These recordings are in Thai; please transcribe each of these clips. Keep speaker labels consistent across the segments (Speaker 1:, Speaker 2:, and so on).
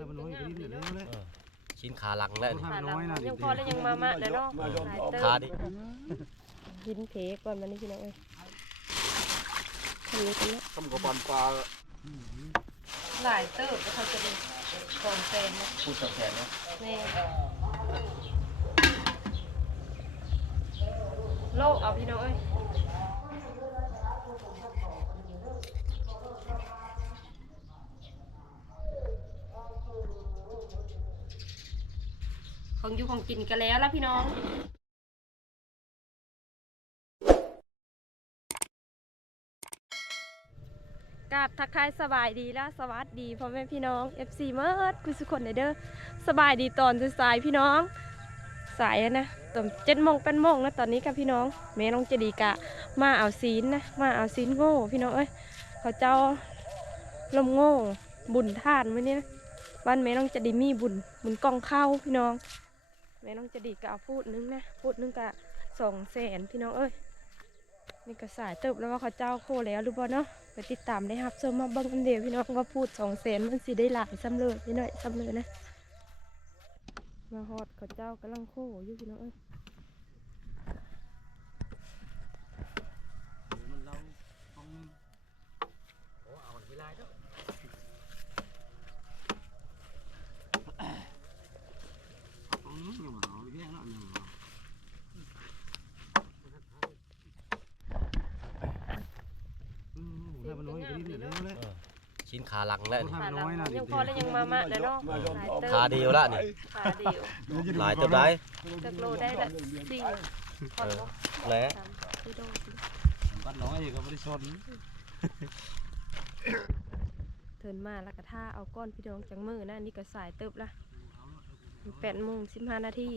Speaker 1: ถ้ามันน้อยก็ดิ้นเร็วเลย
Speaker 2: เออชิ้นขาหลังแล้วนี่
Speaker 1: ถ้ามันน้อยนะ
Speaker 3: ยังพอแล้วยังมามาแล้วเนาะหลายเติ
Speaker 2: ขา
Speaker 3: บ
Speaker 2: ดิ
Speaker 3: หินเพก่อนมันนี่พี่น้องเอ้ยทำนี้กันเนาะ
Speaker 4: ทำกับปันปลา
Speaker 3: หลายเติบแล้วเขาจะเป็นกองแฟนนะ
Speaker 2: พูดสองแสนนะ
Speaker 3: แม่โลกเอาพี่น้องเอ้ย ของอยู่ของกินกันแล้วล่ะพี่น้องกราบทักทายสบายดีและสวัสดีพ่อแม่พี่น้อง FC เมิร์ดกุณสุคนเด้อสบายดีตอนสายพี่น้อง สายนะตอนเจ็ดโมงเป็นโมงนะตอนนี้กับพี่น้องแม่น้องเจดีกะ มาเอาซีนนะมาเอาซีนโง่พี่น้องเอ้ยเขาเจ้าลมโง่บุญท่านวันนี้นะบ้านแม่น้องเจดีมีบุญบุญกองเข้าพี่น้อง แม่น้องจะดีก็เอาพูดนึงนะพูดนึงกะสองแสนพี่น้องเอ้ยนี่ก็สายเติบแล้วว่าเขาเจ้าโคแล้วหรือเปล่าเนาะไปติดตามได้ครับเจอมาบังคันเดียวพี่น้องก็พูดสองแสนมันสิได้หลายซ้ำเลยพี่น้อยซ้ำเลยนะมาหอดเขาเจ้ากำลังโคอยู่พี่น้องเอ้ย
Speaker 1: ถ้ามันน้อยก็ดิ้นเร็วเลย
Speaker 2: เออชิ้น ขาหลังแล้วนี่
Speaker 1: ถ้ามันน้อยนะ
Speaker 3: ยังพอแล้วยังมามาแล้วเนาะหลายเติบ
Speaker 2: ขาเดียวละนี่
Speaker 3: ขาเดียว
Speaker 2: หลายเติบได้
Speaker 3: จักโลได้ละสี่พอ
Speaker 2: เออ
Speaker 3: แล้ว
Speaker 2: แล้ว
Speaker 3: สามกิโล
Speaker 1: ปัดน้อยก็ไม่ได้ชน
Speaker 3: เทินมาแล้วก็ท่าเอาก้อนพี่น้องจังมือนะนี่ก็สายเติบละแปดโมงสิบห้านาที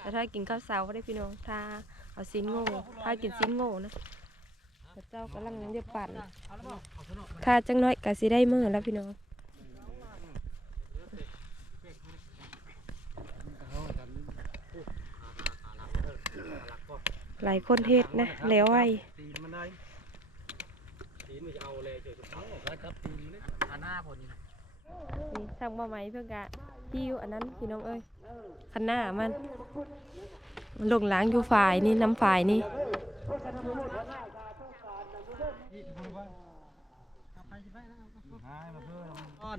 Speaker 3: แต่ถ้ากินข้าวเสาได้พี่น้องถ้าเอาซินโง่ถ้ากินซินโง่นะพระเจ้ากำลังเรียบปั่น ถ้าจังน้อยก็สิได้มือแล้วพี่น้องหลายคนเฮ็ดนะแล้วไอ้
Speaker 1: ตีนมันได้
Speaker 2: ตีนมันจะเอาเลยเจอจุดเขาครับตีนนี่ขาหน้าพอนี่นะ
Speaker 3: นี่ทางบ่ไหมเพื่อนกะที่อยู่อันนั้นพี่น้องเอ้ยคันหน้ามันมันลงล้างอยู่ฝ่ายนี่น้ำฝ่ายนี่
Speaker 1: หายมาเพิ่มก้อน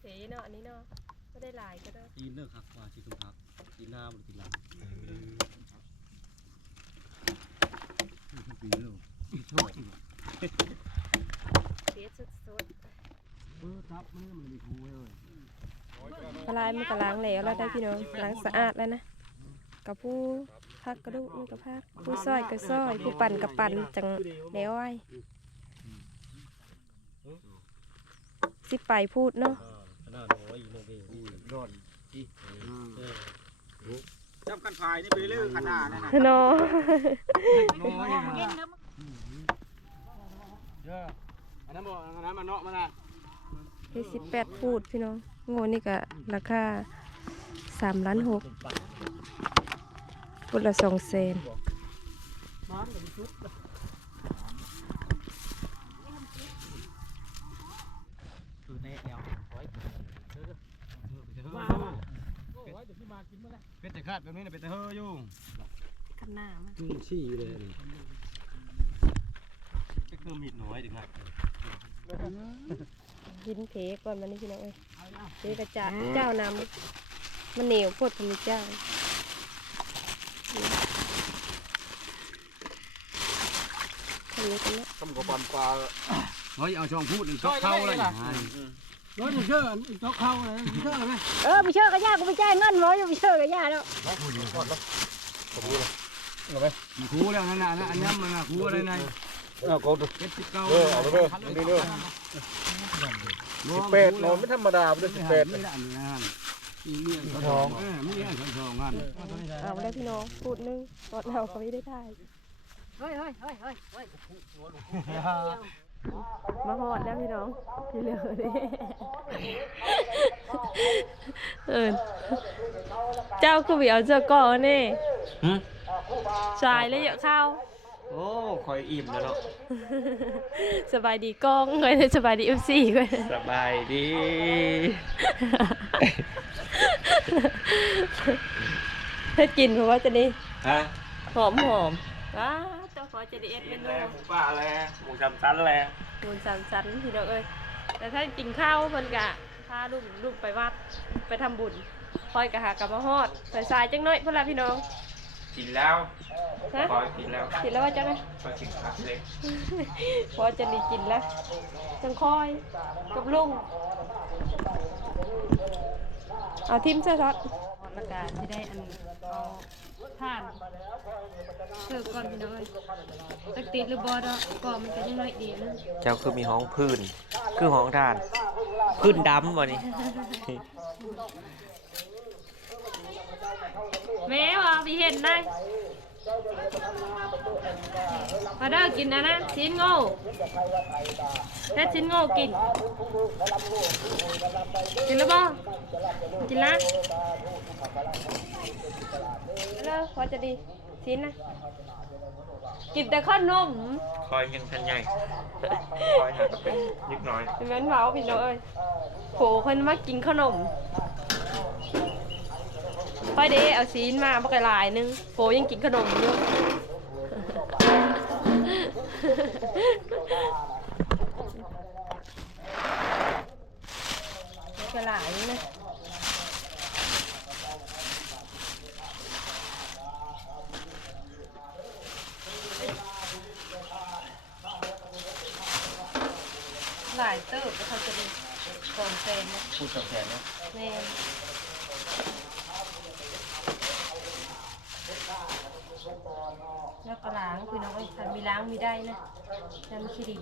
Speaker 3: เสียเนาะอันนี้เนาะก็ได้ หลายก็ได้
Speaker 4: ตีนเลิกหักกว่าที่ตุ้มหักตีนหน้าบนตีนหลัง
Speaker 1: ปีแล้วโชค
Speaker 3: เสียสุด
Speaker 1: เออทับมันมันมีคูเลย
Speaker 3: ๆปลายมันก็ล้างแล้วแล้วได้พี่น้องล้างสะอาดแล้วนะกับผู้พักกระดูกนี่กับพักผู้ซอยก็ซอย ผู้ปั่นกับปั่นจังแล้วไอ้สิไปพูดเนาะ
Speaker 2: ขนาดน้อยอีกโนเบนี่
Speaker 1: ร้อน
Speaker 4: จับกันพายนี่ไปเรื่อยขนาดนั้นนะ
Speaker 3: เนาะ
Speaker 1: น้อยนะเยอะอันนั้นบอกอันนั้นมันเนาะมันนะ
Speaker 3: เฮ็ดสิบแปดพูดพี่น้องโง่นี่ก็ราคาสามล้านหกพูดละสองแสน
Speaker 2: คือแน่แล้ว
Speaker 1: เป็นแต่คาดแบบนี้นะเป็นแต่เฮออยู่
Speaker 3: กันหน้ามัน
Speaker 1: จุ้งชี้เลย
Speaker 2: ก็คือมีดน้อยดึงไง
Speaker 3: หินเพก่อนมันนี่พี่น้องเอ้ยเพกระจาเจ้านำมันเหนียวโพดผมเจ้าทำนี้กันเนาะ
Speaker 4: ทำกับปันปลา
Speaker 1: เฮ้ยเอาช่องพูดอีกช่องเข้าเลย รถเชื่ออีกช่องเข้าเลยเชื่อไหม
Speaker 5: เออไปเชื่อกับย่ากูไปจ่ายเงินหมออยู่ไปเชื่อกับย่าแล้ว
Speaker 1: มีคูแล้วนั่นน่ะอันนี้มันน่ะคูอะไรนาย
Speaker 4: เอาก็
Speaker 1: เจ็ดสิบเก้า
Speaker 4: เออเอาไปเลยนี่เด้อสิบแปดนอนไม่ธรรมดาไม่ได้สิบแปด
Speaker 1: นี่อันนี้นะอีเมี่ยงทองเออมีอันทองกัน
Speaker 3: เอาแล้วพี่น้องพูดนึงตอนเราเขาไม่ได้ถ่าย
Speaker 5: เฮ้ยเฮ้ยเฮ้ยเฮ้ยเฮ้ย
Speaker 3: มาหอดแล้วพี่น้องพี่เหลือนี่เออเจ้าคือเบียวเจอก่อนนี่
Speaker 2: หืม
Speaker 3: ชายแล้วเยอะเข้า
Speaker 4: โอ้คอยอิ่มแล้วเนาะ
Speaker 3: สบายดีกล้องเลยสบายดีเอฟซีเลย
Speaker 4: สบายดี
Speaker 3: ถ้ากินเพราะว่าจะนี่
Speaker 4: ฮะ
Speaker 3: หอมหอม ว้าตัวขอจะได้เอ็ดเม
Speaker 4: กิน
Speaker 3: นู
Speaker 4: แล้วหมูป่าแล้วหมูจำชั้นแล้ว
Speaker 3: มูลสามชั้นพี่น้องเอ้ยแต่ถ้ากินข้าวเพิ่นกะพาลูกลูกไปวัดไปทำบุญคอยกะหากลับมาฮอดใส่สายจังน้อยเพื่อนละพี่น้อง
Speaker 4: กินแล้ว
Speaker 3: ฮะ
Speaker 4: คอยกินแล้ว
Speaker 3: กินแล้วว่าจังไง
Speaker 4: คอยกินผักเล็ก
Speaker 3: พอจะได้กินแล้วจังคอยกับลุงเอาทิมซะช็อตแล้วก็ที่ได้อันเอาท่าน เสิร์ฟก่อนพี่น้องเอ้ยตักติดหรือบอดอกก่อนมันก็ยังน้อยเดียวนึง
Speaker 4: เจ้าคือมีห้องพื้น คือห้องทาน พื้นดำวะนี่
Speaker 3: แม่ว่าพี่เห็นได้มาเด้อกินนะนะชิ้นโง่แค่ชิ้นโง่กิน กินแล้วบ่กินละแล้วพอจะดี ชิ้นนะ กินแต่ข้าวนม
Speaker 4: คอยยังทันใหญ่คอยหักเป็นนิดน้อย
Speaker 3: เป็นแม่นเมาพี่น้องเอ้ยโหคนมากินขนมไปเด้เอาซีนมาบักหลายหนึงโหยังกินขนมอยู่บักหลายนะหลายเติบแล้วเขาจะมีกองแฟนนะ
Speaker 4: พูดกับแขนนะ
Speaker 3: แม่แล้วก็ล้างคือน้องไอ้ยคันมีล้างมีได้นะน้ำขี้ดิน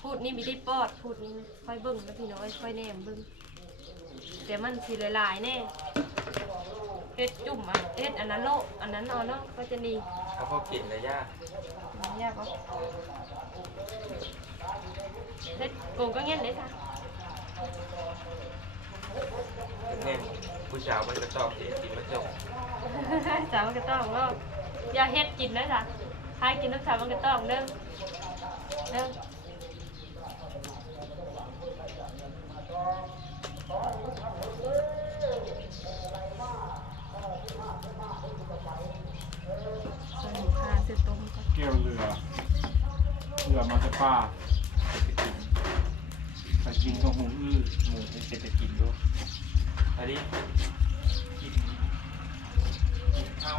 Speaker 3: พูดนี่มีได้ปอดพูดนี่นะค่อยเบิ่งแล้วพี่น้องเอ้ยค่อยแนมเบิ่งแต่มันสีหลายๆแน่ เฮ็ดจุ่มอะเฮ็ดอันนั้นโลกอันนั้นเอาเนาะก็จะดี
Speaker 4: เขาพอกินเลยย่า
Speaker 3: ไม่ยากปะเฮ็ดโกงก็เงี้ยเลยค่ะ
Speaker 4: เนี่ยผู้สาวมันก็ชอบกินกินมาจบ
Speaker 3: สาวมันก็ต้องเนาะอย่าเฮ็ดกินนะจ๊ะทายกินน้ำสาวมันก็ต้องเด้อเด้อ
Speaker 6: ป้าไปกินกับหงอื้อ
Speaker 4: หมูนี่เสร็จไปกินด้วยอันนี้กินกินข้าว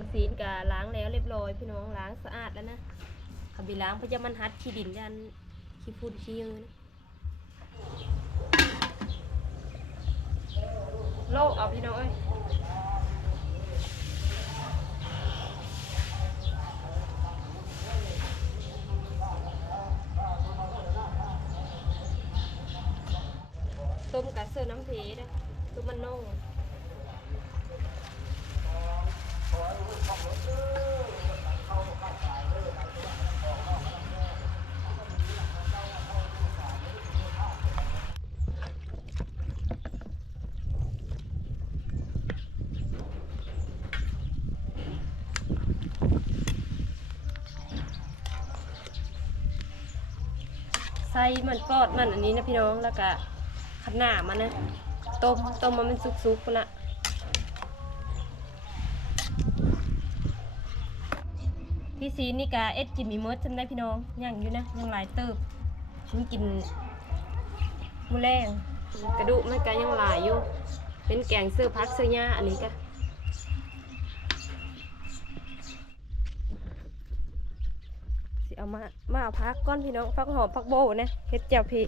Speaker 3: นซีนกะล้างแล้วเรียบร้อยพี่น้องล้างสะอาดแล้วนะขับไปล้างเพราะจะมันฮัดขี้ดินยันขี้ฝุ่นขี้ยืนโลกเอาพี่น้องเอ้ยต้มกับเสื้อน้ำเพนะต้มมันโน่ ใส่มันปอดมันอันนี้นะพี่น้องแล้วก็ขัดหน้ามันนะต้มต้มมันมันสุกๆพุ่นละทพี่ซีนี่กะเอ็ดกินมีเมิดจำได้พี่น้องยังอยู่นะยังหลายเติบมันกินมูแรงกระดูกมันก็ยังหลายอยู่เป็นแกงเสื้อพักเสื้อหญ้าอันนี้กะสิเอา มามาพักก้อนพี่น้องพักหอมพักโบนะเฮ็ดแจ่วพี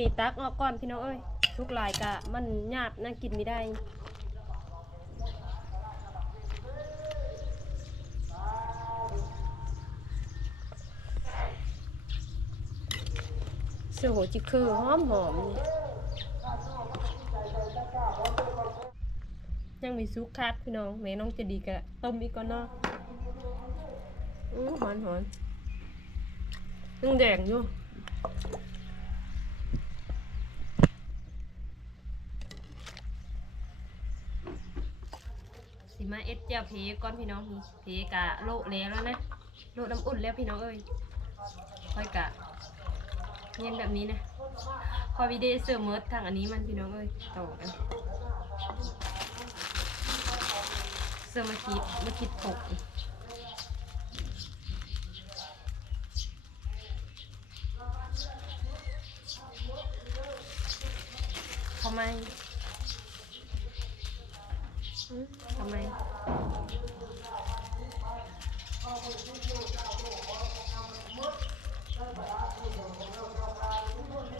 Speaker 3: เอจะดีตักออกก่อนพี่น้องเอ้ยทุกหลายกะมันหยาบน่ากินไม่ได้เสือโหจิคือหอมหอมนี่ยังมีซุกคักพี่น้องแม่น้องจะดีกะต้มอีกก่อนเนาะอื้อหอนหอนยังแดงอยู่ สิมา เอ็ดเจียวเพก่อนพี่น้องนี่เพกะโลแล้วแล้วนะโลน้ำอุ่นแล้วพี่น้องเอ้ยค่อยกะเย็นแบบนี้นะพอวิดีเสือเมิร์ดทางอันนี้มันพี่น้องเอ้ยต่อกันเสือมาคิดมาคิดถกทำไมอืม ทำไม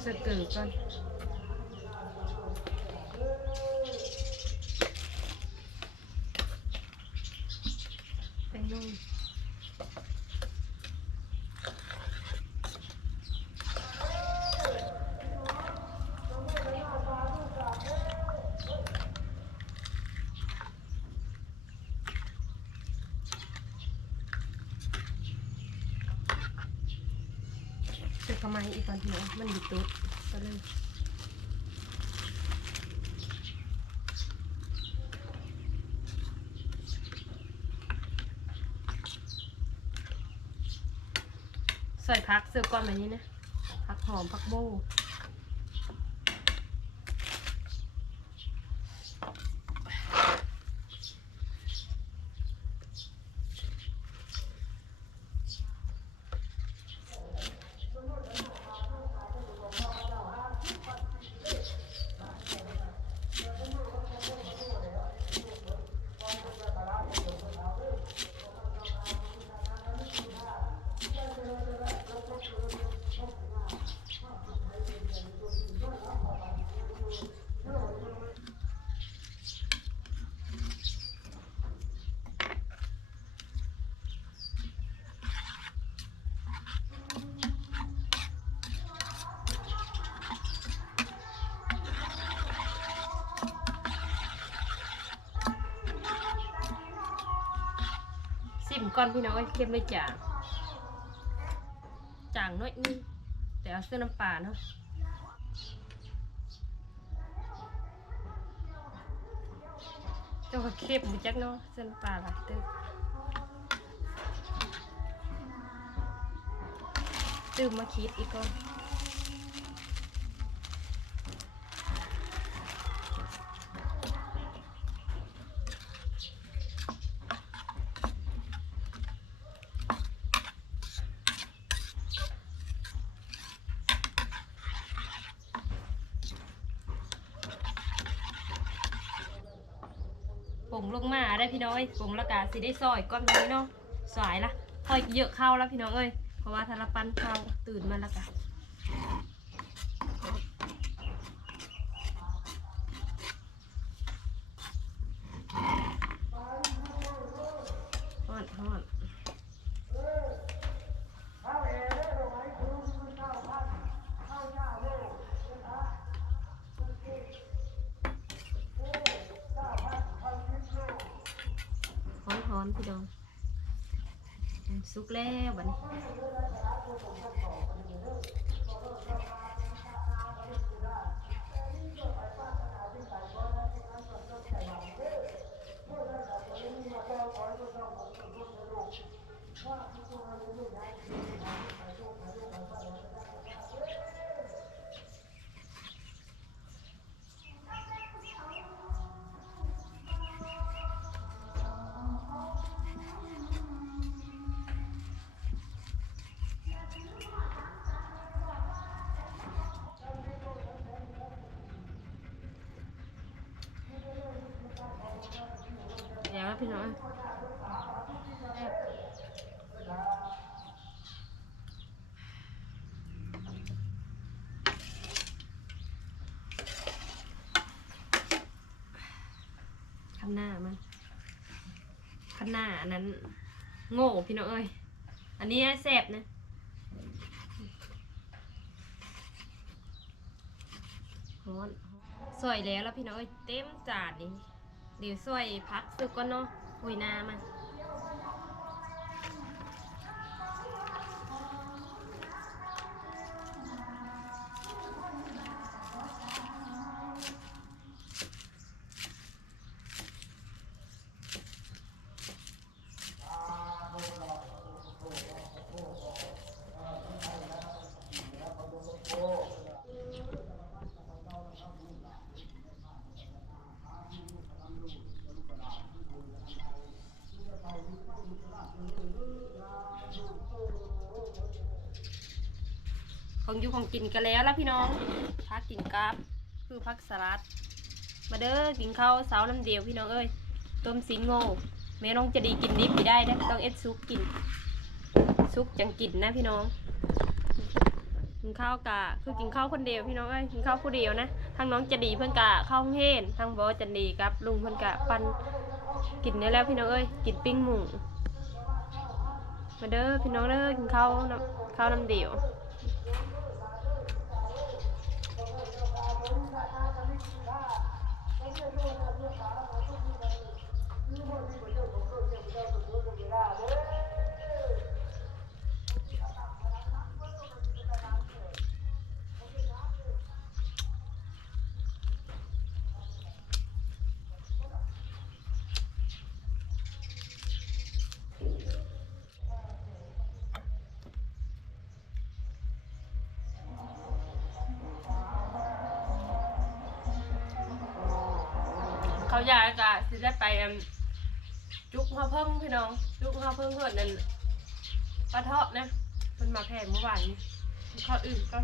Speaker 3: สเกิดก่อนไปนู่น จะทำไมอีกก่อนทีเนาะมันดิบตุ๊ดก็เลยใส่พักเสื้อก้อนแบบนี้นะพักหอมพักโบ ก้อนพี่น้องเอ้เค็มไม่จางจางน้อยนึงแต่เอาเสื้อน้ำปลาเนาะเจ้าก็เข้มบุจักเนาะเสื้อน้ำปลาหลายเตึกตื่มมาคิดอีกก็อน งลงมาได้พี่น้อง เอ้ยปงแล้วก็สิได้ซอยก้อนนี้เนาะสายละพอยเยอะเข้าแล้วพี่น้องเอ้ยเพราะว่าถ้าเราปั้นเข้าตื่นมาแล้วก็ฮอดฮอดฮ้อนฮ้อนพี่น้อง สุกแล้วบัดนี้แล้ว พี่น้องคันหน้ามันคันหน้าอันนั้น โง่พี่น้องเอ้ย อันนี้แสบนะฮ้อนสวยแล้วแล้วพี่น้องเอ้ยเต็มจานนี่ เดี๋ยวช่วยพักสึกก่อนเนาะหุยนามัน อยู่ของกินกันแล้วแล้วพี่น้องพักกินกับคือพักสลัด มาเด้อกินข้าวเสาน้ำเดียวพี่น้องเอ้ยต้มสิงโง่แม่น้องจะดีกินดิบไม่ได้นะต้องเอ็ดซุปกินซุปจังกินนะพี่น้อง กินข้าวกะคือกินข้าวคนเดียวพี่น้องเอ้ยกินข้าวผู้เดียวนะทางน้องจะดีเพื่อนกะข้าวเฮนทางบอจันดีกับลุงเพื่อนกะปันกินได้แล้วพี่น้องเอ้ยกินปิ้งหมูมาเด้อพี่น้องเด้อกินข้าวน้ำข้าวน้ำเดียว เขาอยากกะสิได้ไปอันจุกห้าเพิ่งพี่น้อง จุกห้าเพิ่งเพื่อนนั่นปลาเทาะนะมันมาแพงเมื่อวานนี้เขาอื่นก็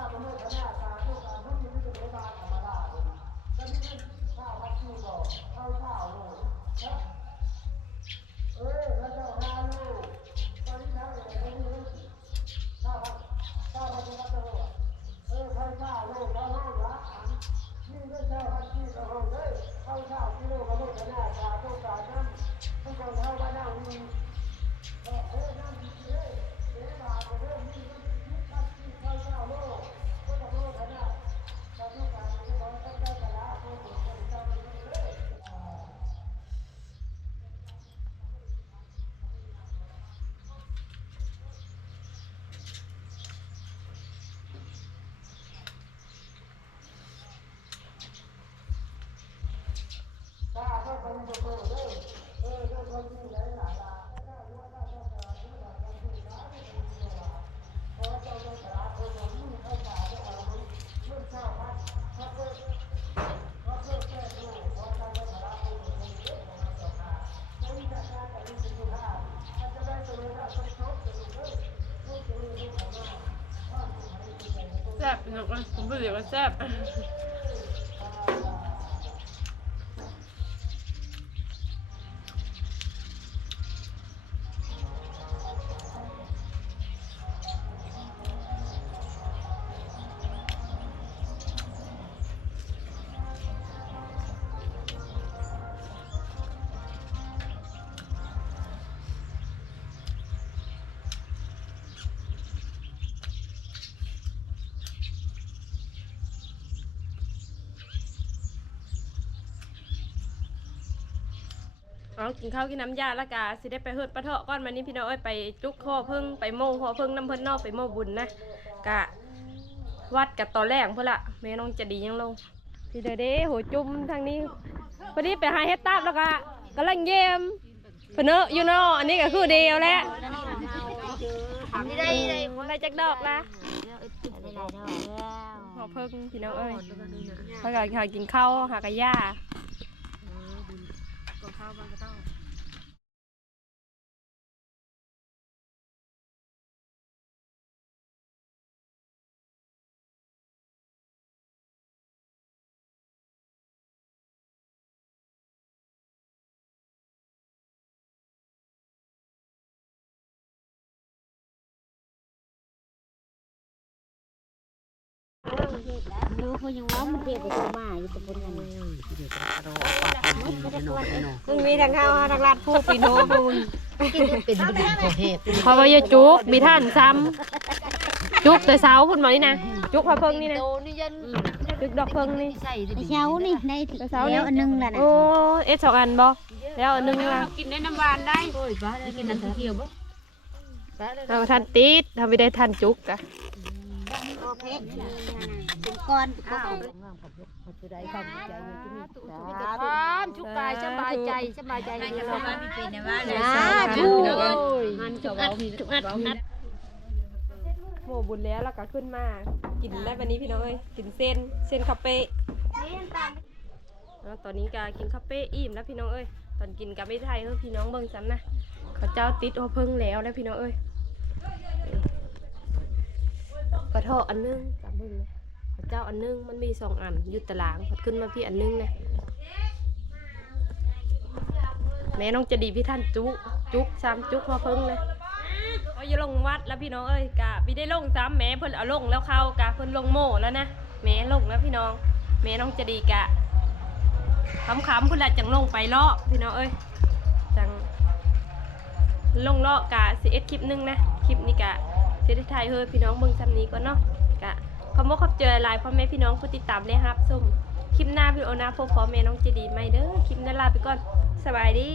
Speaker 3: ามันไม่ขนาดตาพวกการพวกนี้ไม่เป็นโบราณธรรมดาเลยแต่นี่ แซ่บพี่น้องเอ้ยผมไม่เรียกว่าแซ่บ เอากินข้าวกินน้ำยาแล้วกะสิได้ไปเฮิดปะเทาะก้อนมันนี้พี่น้องเอ้ยไปจุกคอเพิ่งไปโม่คอเพิ่งน้ำเพิ่นนอกไปโม่บุญนะกะวัดกับตอนแรกเพื่อละแม่น้องจะดียังลงพี่เดอเด้โหจุ่มทางนี้พอดีไปหาเฮ็ดตาบแล้วก็กำลังเยี่ยมเพิ่นเนออยู่นออันนี้ก็คือเดียวแหล้วได้ได้ได้จักดอกละหอเพิ่งพี่น้องเอ้ยเขาก็หากินข้าวหากะยา
Speaker 5: ดู เขายังว่ามันเด็กกว่าตัวมาอยู่ตะบนนั้น
Speaker 3: มึงมีทางข้าวทางลาดผู้ปีโนมึง
Speaker 5: เป็นบุญของเทพ
Speaker 3: เพราะว่าอย่าจุกมีท่านซ้ำจุกแต่เสาพุ่นมานี่นะจุกพอเพิ่งนี่นะจุกดอกเพิ่งนี่
Speaker 5: ไอ้เช้านี่ใน
Speaker 3: แต่เสานี่
Speaker 5: แล้วอันนึงล่ะนะ
Speaker 3: โอ้เอ็ดสองอันบ่แล้วอันหนึงล่ะ
Speaker 5: กินได้น้ำหวานได้โอ้ยบ้าได้กินน้ำเขียวบ่
Speaker 3: เราท่านติดทำไปได้ท่านจุกอะ
Speaker 5: โอ เคเป็นก้อนอ้าวความชุกกายสบายใจสบายใจเลยเราไม่เป็นนะว่าเลยสาธุมันจุกอัดจุกอัด
Speaker 3: โมบุญแล้วแล้วก็ขึ้นมา กินได้วันนี้พี่น้องเอ้ยกินเส้นเส้นคาเป้แล้วตอนนี้ก็กินคาเป้อิ่มแล้วพี่น้องเอ้ยตอนกินกับไม่ไทยเฮ้ยพี่น้องเบิ่งซ้ำนะเขาเจ้าติดโอเพิ่งแล้วแล้วพี่น้องเอ้ยกระเทาะอันนึงจำเบิ่งนะ เจ้าอันนึงมันมีสองอันอยุดตารางพอขึ้นมาพี่อันนึงนะแม่น้องจะดีพี่ท่านจุกจุกซ้ำจุกมาเพิ่งนะก็อย่าลงวัดแล้วพี่น้องเอ้ยกะพี่ได้ลงซ้ำแม่เพิ่นเอาลงแล้วเข้ากะเพิ่นลงโม่แล้วนะแม่ลงแล้วพี่น้องแม่น้องจะดีกะคำคำๆพิ่นละจังลงไปเลาะพี่น้องเอ้ยจังลงเลาะกะสิเอ็ดคลิปหนึงนะคลิปนี้กะสิได้ถ่ายเฮ้ยพี่น้องเบิ่งซ้ำนี้ก่อนเนาะ อบคุณขอบเจอหลายพ่อแม่พี่น้องผู้ติดตามเลยครับส้มคลิปหน้าพี่โอนาพบพ่อแม่น้องจะดีไหมเด้อคลิปนี้ลาไปก่อนสบายดี